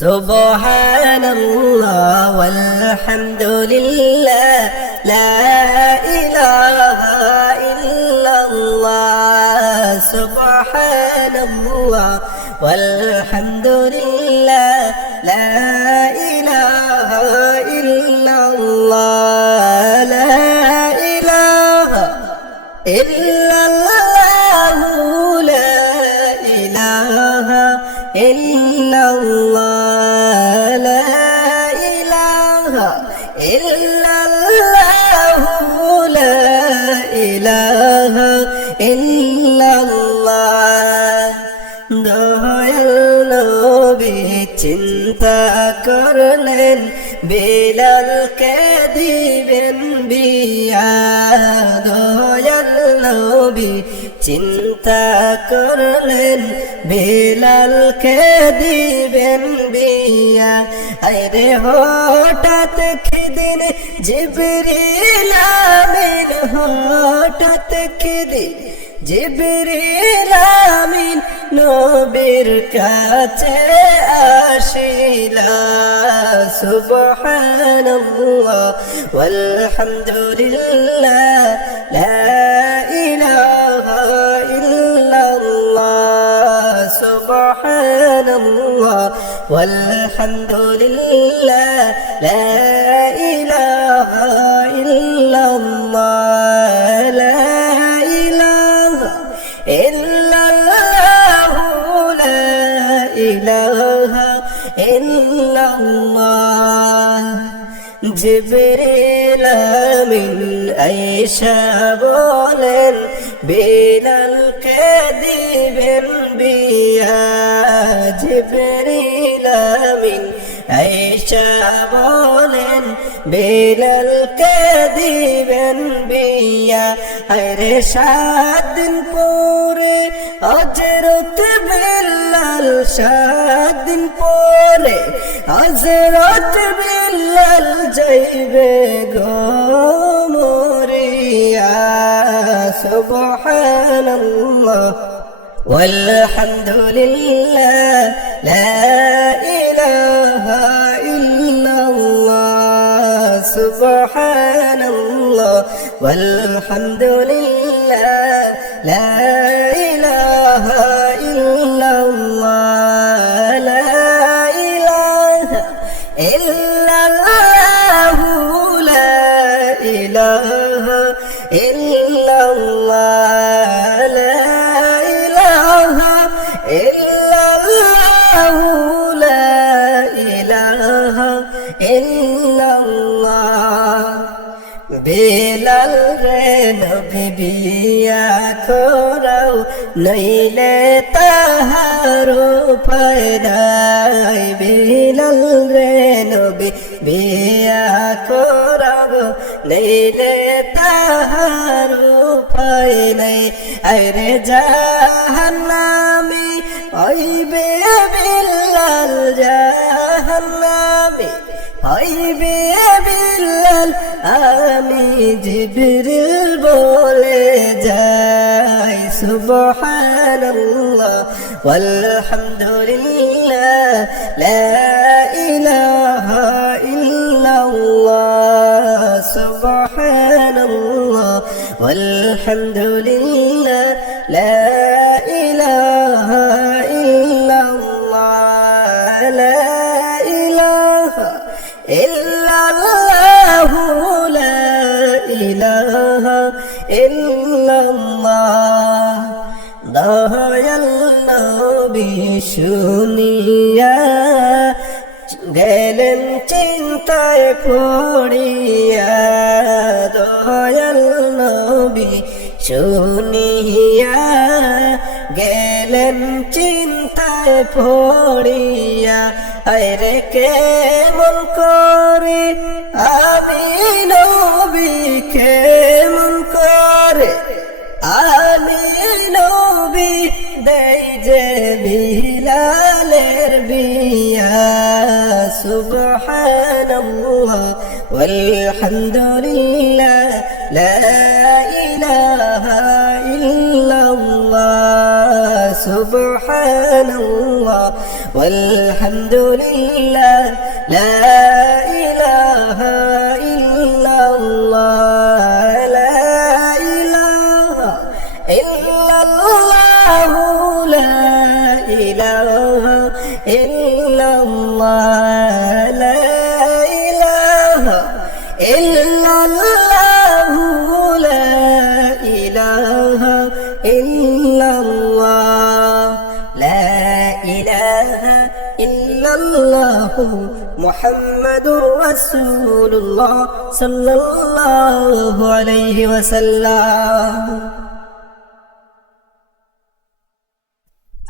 সুবহানাল্লাহ ওয়ালহামদুলিল্লাহ লা ইলাহা ইল্লাল্লাহ সুবহানাল্লাহ ওয়ালহামদুলিল্লাহ লা ইলাহা ইল্লাল্লাহ লা ইলাহা ইল্লাল্লাহ লা ইলাহা ইল্লাল্লাহ দয়াল নবী চিন্তা করলেন বিলালকে দিবেন বিয়া দয়াল নবী চিন্তা করলেন বিলালকে দিবেন বিয়া আরে হঠাৎ সেদিন জিবরিল আমিন হঠাৎ সেদিন জিবরিল আমিন নবীর কাছে আসিলা সুবহানাল্লাহ ওয়ালহামদুলিল্লাহ লা ইলাহা ইল্লাল্লাহ সুবহানাল্লাহ ওয়ালহামদুলিল্লাহ লা ইলাহা ইল্লাল্লাহ লা ইলাহা ইল্লাল্লাহ জিবরিল আমিন আয়েশা বলেন বিলালকে দিবেন বিয়া জিবরিল আমিন আয়েশা বলেন বিলালকে দিবেন বিয়া আরে 7 দিন পরে হযরত বিলাল 7 দিন পরে হযরত বিলাল যাইবে গো মরিয়া সুবহানাল্লাহ ওয়ালহামদুলিল্লাহ লা ইলাহা ইল্লাল্লাহ সুবহানাল্লাহ ওয়ালহামদুলিল্লাহ লা ইলাহা ইল্লাল্লাহ লা ইলাহা ইল্লাল্লাহ লা ইলাহা ইল্লাল্লাহ লা ইলাহা ইল্লাল্লাহ লা ইলাহা ইল্লাল্লাহ বিলাল রে নবী বিয়া করাও নইলে তাহার উপায় নাই বিলাল রে নবী বিয়া করাও নইলে তাহার উপায় নাই আরে জাহান্নামী হইবে বিলাল জাহান্নামী হইবে বিলাল আমি জিবরিল বলে যাই সুবহানাল্লাহ ওয়ালহামদুলিল্লাহ লা ইলাহা ইল্লাল্লাহ সুবহানাল্লাহ ওয়ালহামদুলিল্লাহ লা ইলাহা ইল্লাল্লাহ লা ইলাহা ইল্লাল্লাহ লা ইলাহা ইল্লাল্লাহ দয়াল নবী শুনিয়া গেলেন চিন্তায় পড়িয়া দয়াল নবী শুনিয়া গেলেন চিন্তায় পড়িয়া আরে কেমন করে আমি নবী কেমন করে আমি নবী দেই যে বিলালের বিয়া সুবহানাল্লাহ ওয়ালহামদুলিল্লাহ লা ইলাহা ইল্লাল্লাহ সুবহানাল্লাহ والحمد لله لا إله إلا الله لا إله إلا الله لا إله إلا الله لا إله إلا الله لا إله إلا الله لا إله إلا الله محمد رسول الله صلى الله عليه وسلم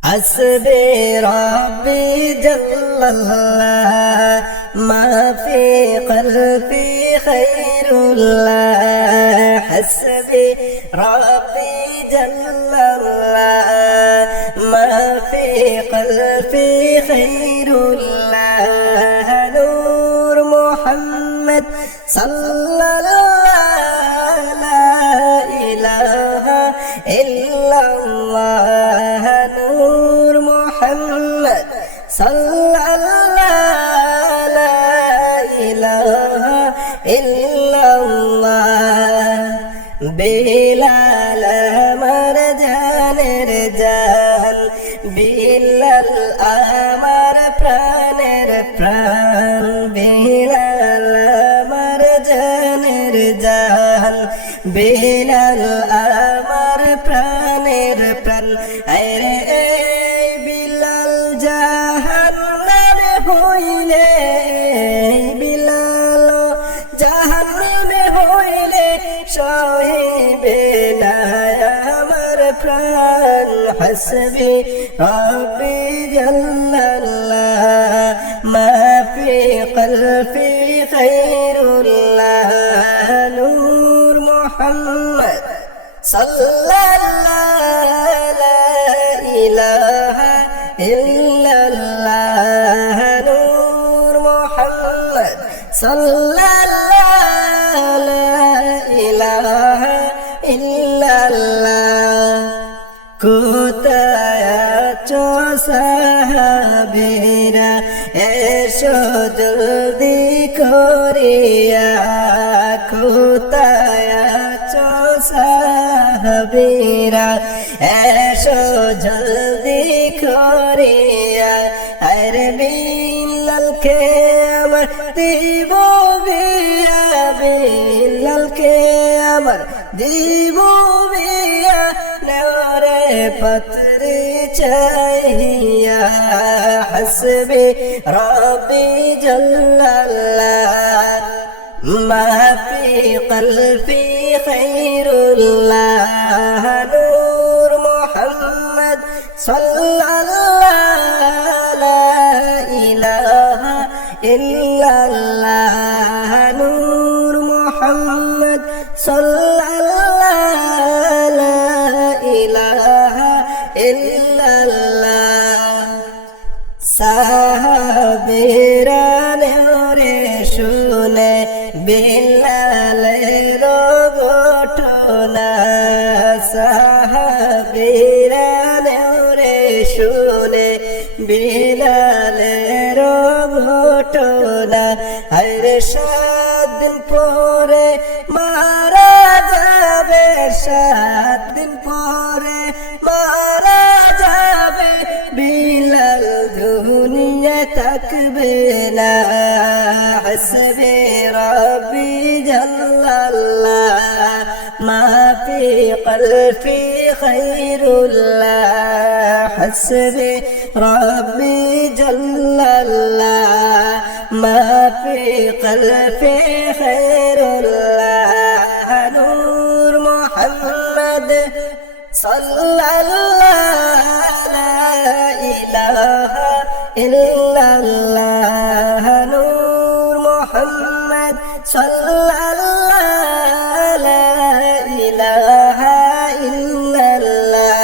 حسبي ربي جل الله ما في قلبي خير الله حسبي ربي جل الله ما في قلبي خير الله نور محمد صلى الله لا إله إلا الله نور محمد صلى الله لا إله إلا الله بلال مرجان رجال بلال أمر প্রাণের প্রাণ بلال مرجان رجال بلال أمر প্রাণের প্রাণ আরে বিলাল জাহান্নামে হইলে বিলাল জাহান্নামে হইলে সহিবে না আমার প্রাণ হাসবি রব্বি জাল্লাল্লাহ মা ফি কলবি খায়রুল্লাহ নূর মুহাম্মদ সাল্লাল্লাহু লা ইলাহা ইল্লাল্লাহ নূর মুহাম্মদ সাল্লাল্লাহু লা ইলাহা ইল্লাল্লাহ কোথায় আছো সাহাবীরা এসো জলদি করিয়া কোথায় আছো সাহাবীরা এসো জলদি করিয়া আরে বিলালকে আমার দিব বিয়া বিলালকে আমার দিব বিয়া নরে পত্রে চাইয়া হাসবি রব্বি জাল্লাল্লাহ মা ফি কলবি খায়রুল্লাহ নূর মুহাম্মদ সাল্লাল্লাহু লা ইলাহা ইল্লাল্লাহ নূর মুহাম্মদ সাল্লাল্লাহু লা ইলাহা ইল্লাল্লাহ সাহাবীরা রে শুনে বিলালের ঘটনা সাহাবীরা রে শুনে বিলালের ঘটনা হরে 7 দিন পরে মারা যাবে 7 দিন পরে মারা যাবে বিলাল দুনিয়া থাকবে না হাসবে রব্বি জাল্লাল্লাহ মা ফি কলবি খায়রুল্লাহ হাসবে রব্বি জাল্লাল্লাহ মা ফি কলবি খায়রুল্লাহ নূর মুহাম্মদ সাল্লাল্লাহু লা ইলাহা ইল্লাল্লাহ নূর মুহাম্মদ সাল্লাল্লাহু লা ইলাহা ইল্লাল্লাহ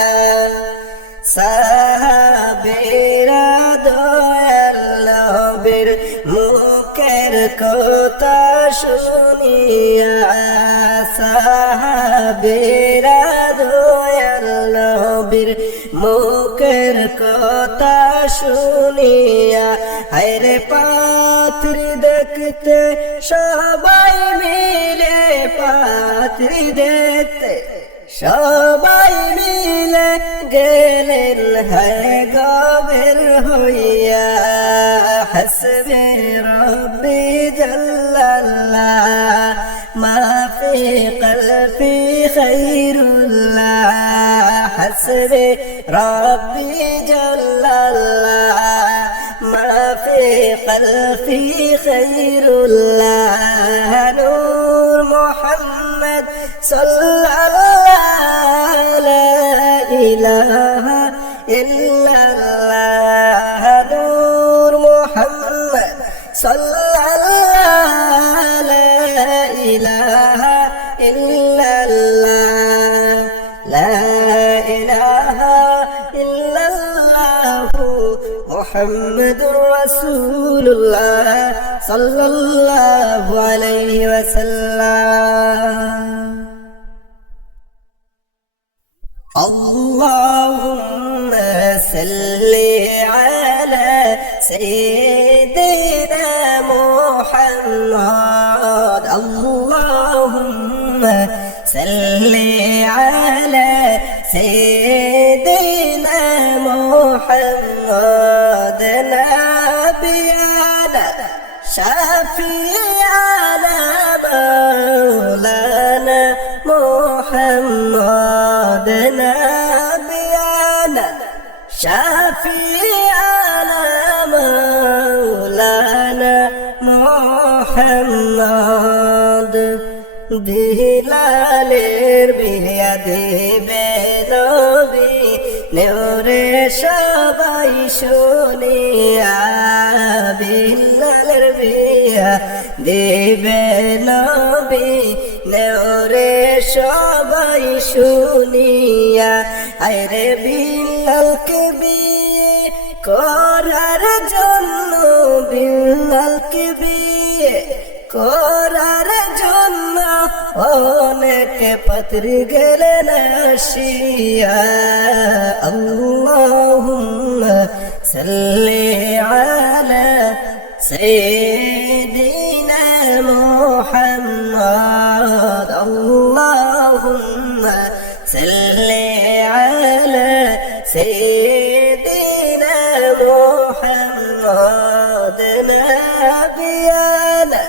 সাহাবীরা দয়াল নবীর মুখের কথা শুনিয়া সাহাবীরা দয়াল নবীর মুখের কথা শুনিয়া হায়রে পাত্রী দেখতে সবাই মিলে পাত্রী দেখতে সবাই মিলে গেলেন হায় গবের হইয়া হাসবে রব্বি জাল্লাল্লাহ মা ফি কলবি খায়রুল্লাহ হাসবে রব্বি জাল্লাল্লাহ মা ফি কলবি খায়রুল্লাহ নূর মুহাম্মদ সাল্লাল্লাহু লা ইলাহা ইল্লাল্লাহ নূর মুহাম্মদ সাল্লাল্লাহু লা ইলাহা ইল্লাল্লাহ লা ইলাহা ইল্লাল্লাহ মুহাম্মাদুর রাসূলুল্লাহ সাল্লাল্লাহু আলাইহি ওয়াসাল্লাম اللهم صل على سيدنا محمد اللهم صل على سيدنا محمد نبينا شفيعنا مولانا محمد نبينا شفيعنا مولانا محمد বিলালের বিয়া দিবে নবী নেওরে সবাই শুনিয়া বিলালের বিয়া দিবে নবী নেওরে সবাই শুনিয়া আরে বিলালকে বিয়ে করার জন্য বিলালকে বিয়ে করার জন্য অনেকে পাত্রী গেলেন আসিয়া আল্লাহুম্মা সাল্লি আলা সাইয়্যিদিনা মুহাম্মদ আল্লাহুম্মা সাল্লি আলা সাইয়্যিদিনা মুহাম্মদ নাবিয়ানা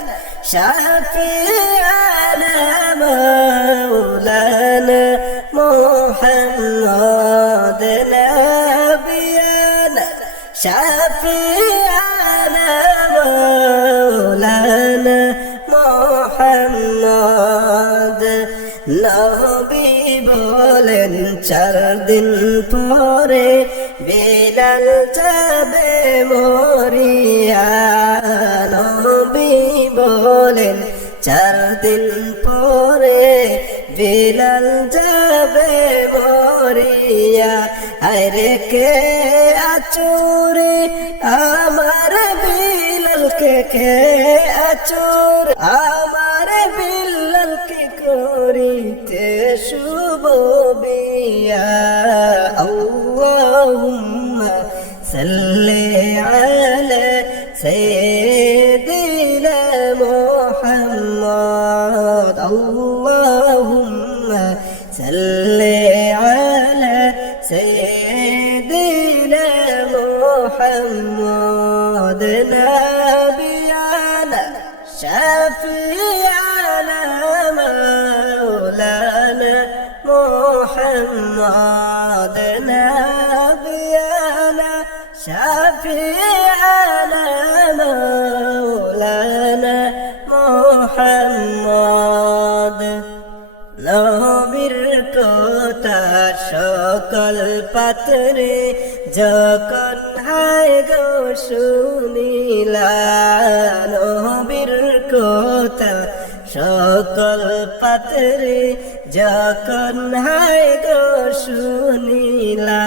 شفيعنا مولانا محمد نبينا شفيعنا مولانا محمد নবী বলেন 4 দিন পরে বিলাল যাবে মরিয়া নবী বলেন 4 দিন পরে বিলাল যাবে মরিয়া আরে কে আচুরে আমার বিলালকে কে আচুর আমার বিলালকে করিতে শুভ বিয়া আল্লাহুম্মা সাল্লি আলা সাইয়্যিদিনা মুহাম্মদ আল্লাহুম্মা সাল্লি আলা সাইয়্যিদিনা মুহাম্মদ নাবিয়ানা শাফিয়ানা মাওলানা মুহাম্মদ নাবিয়ানা শাফিয়ানা মাওলানা মুহাম্মদ নবীর কথা সকল পাত্রে যখন হায় গো শুনিলা নবীর কথা সকল পাত্রে যখন হায় গো শুনিলা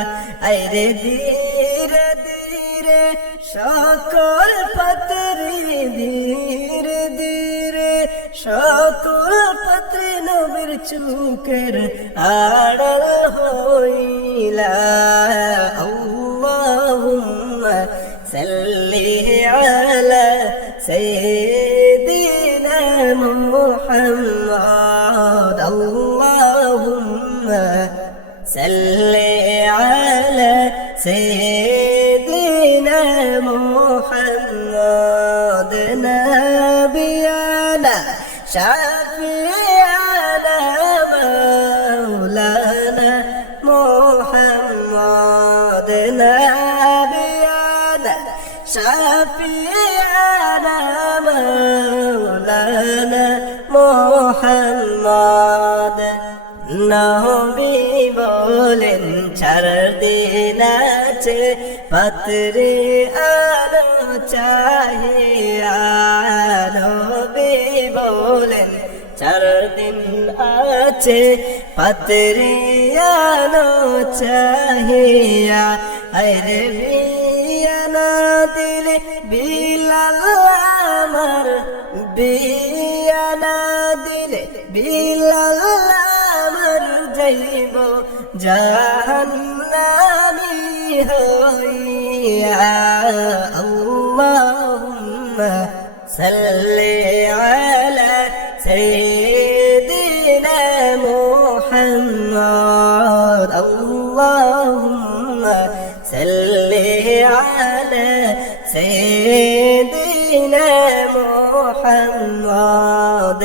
আইরে ধীরে ধীরে সকল পাত্রে ধীরে ধীরে সকল পাত্রে নবীর চুকের আড়াল হইলা আল্লাহুম্মা صلي على سيدنا محمد اللهم صل على سيدنا محمد نبينا شفيعنا مولانا محمد نبينا شفيعنا مولانا محمد নবী বলেন 4 দিন আছে পাত্রে আলো চাহিয়া নবী বলেন 4 দিন আছে পাত্রে আলো চাহিয়া আরে বিয়া না দিলে বিলাল আমার বিয়া না দিলে বিলাল যাইব জাহান্নামী হইয়া আল্লাহুম্মা সাল্লি আলা সাইয়্যিদিনা মুহাম্মদ আল্লাহুম্মা সাল্লি আলা সাইয়্যিদিনা মুহাম্মদ